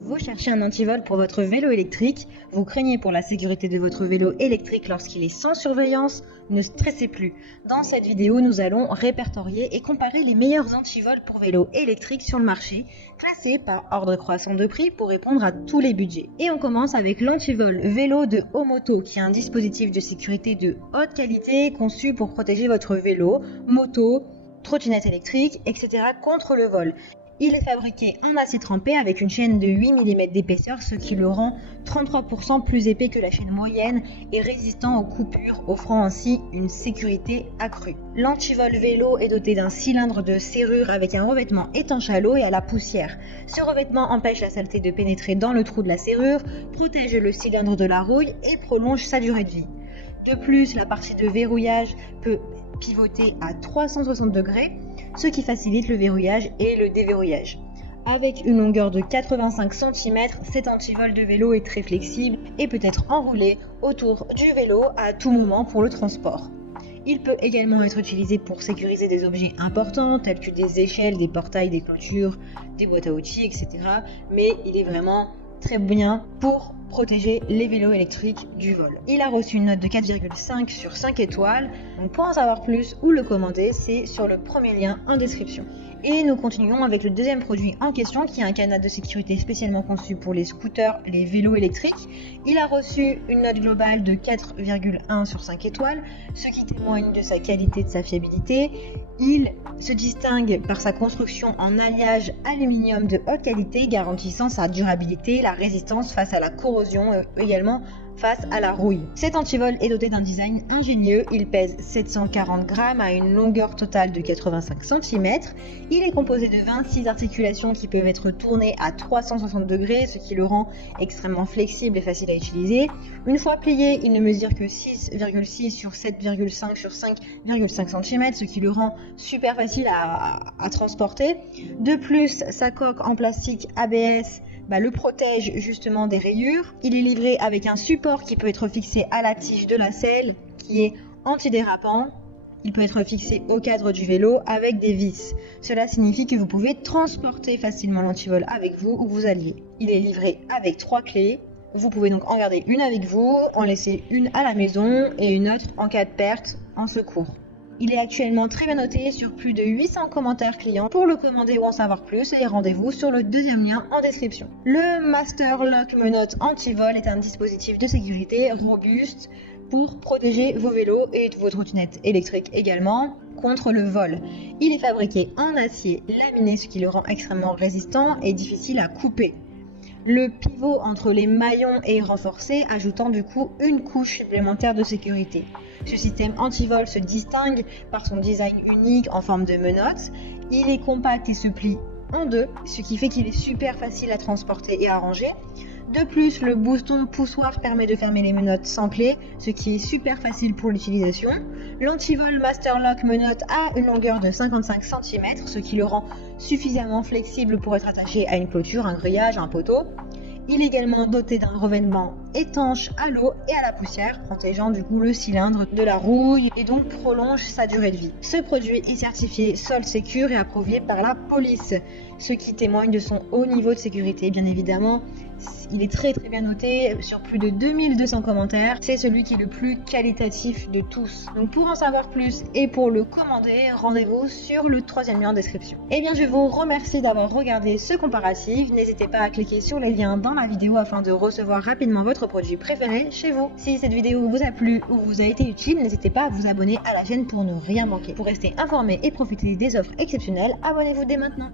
Vous cherchez un antivol pour votre vélo électrique, vous craignez pour la sécurité de votre vélo électrique lorsqu'il est sans surveillance, ne stressez plus. Dans cette vidéo, nous allons répertorier et comparer les meilleurs antivols pour vélo électrique sur le marché, classés par ordre croissant de prix pour répondre à tous les budgets. Et on commence avec l'antivol vélo de Omoto, qui est un dispositif de sécurité de haute qualité conçu pour protéger votre vélo, moto, trottinette électrique, etc. contre le vol. Il est fabriqué en acier trempé avec une chaîne de 8 mm d'épaisseur, ce qui le rend 33% plus épais que la chaîne moyenne et résistant aux coupures, offrant ainsi une sécurité accrue. L'antivol vélo est doté d'un cylindre de serrure avec un revêtement étanche à l'eau et à la poussière. Ce revêtement empêche la saleté de pénétrer dans le trou de la serrure, protège le cylindre de la rouille et prolonge sa durée de vie. De plus, la partie de verrouillage peut pivoter à 360 degrés, ce qui facilite le verrouillage et le déverrouillage. Avec une longueur de 85 cm, cet antivol de vélo est très flexible et peut être enroulé autour du vélo à tout moment pour le transport. Il peut également être utilisé pour sécuriser des objets importants tels que des échelles, des portails, des clôtures, des boîtes à outils, etc. Mais il est vraiment très bien pour protéger les vélos électriques du vol. Il a reçu une note de 4,5 sur 5 étoiles. Donc pour en savoir plus ou le commander, c'est sur le premier lien en description. Et nous continuons avec le deuxième produit en question qui est un canard de sécurité spécialement conçu pour les scooters et les vélos électriques. Il a reçu une note globale de 4,1 sur 5 étoiles, ce qui témoigne de sa qualité et de sa fiabilité. Il se distingue par sa construction en alliage aluminium de haute qualité garantissant sa durabilité, la résistance face à la corrosion et également face à la rouille. Cet antivol est doté d'un design ingénieux, il pèse 740 grammes à une longueur totale de 85 cm. Il est composé de 26 articulations qui peuvent être tournées à 360 degrés, ce qui le rend extrêmement flexible et facile à utiliser. Une fois plié, il ne mesure que 6,6 sur 7,5 sur 5,5 cm, ce qui le rend super facile à transporter. De plus, sa coque en plastique ABS le protège justement des rayures. Il est livré avec un support qui peut être fixé à la tige de la selle qui est antidérapant. Il peut être fixé au cadre du vélo avec des vis. Cela signifie que vous pouvez transporter facilement l'antivol avec vous où vous alliez. Il est livré avec 3 clés. Vous pouvez donc en garder une avec vous, en laisser une à la maison et une autre en cas de perte en secours. Il est actuellement très bien noté sur plus de 800 commentaires clients. Pour le commander ou en savoir plus, et rendez-vous sur le deuxième lien en description. Le Master Lock Menottes Antivol est un dispositif de sécurité robuste pour protéger vos vélos et vos trottinettes électriques également contre le vol. Il est fabriqué en acier laminé, ce qui le rend extrêmement résistant et difficile à couper. Le pivot entre les maillons est renforcé, ajoutant du coup une couche supplémentaire de sécurité. Ce système antivol se distingue par son design unique en forme de menottes. Il est compact et se plie en deux, ce qui fait qu'il est super facile à transporter et à ranger. De plus, le bouston poussoir permet de fermer les menottes sans clé, ce qui est super facile pour l'utilisation. L'antivol Master Lock Menottes a une longueur de 55 cm, ce qui le rend suffisamment flexible pour être attaché à une clôture, un grillage, un poteau. Il est également doté d'un revêtement étanche à l'eau et à la poussière, protégeant du coup le cylindre de la rouille et donc prolonge sa durée de vie. Ce produit est certifié Sol Secure et approuvé par la police, ce qui témoigne de son haut niveau de sécurité. Bien évidemment, il est très bien noté sur plus de 2200 commentaires. C'est celui qui est le plus qualitatif de tous. Donc pour en savoir plus et pour le commander, rendez-vous sur le troisième lien en description. Et bien je vous remercie d'avoir regardé ce comparatif. N'hésitez pas à cliquer sur les liens dans la vidéo afin de recevoir rapidement votre produit préféré chez vous. Si cette vidéo vous a plu ou vous a été utile, n'hésitez pas à vous abonner à la chaîne pour ne rien manquer. Pour rester informé et profiter des offres exceptionnelles, abonnez-vous dès maintenant.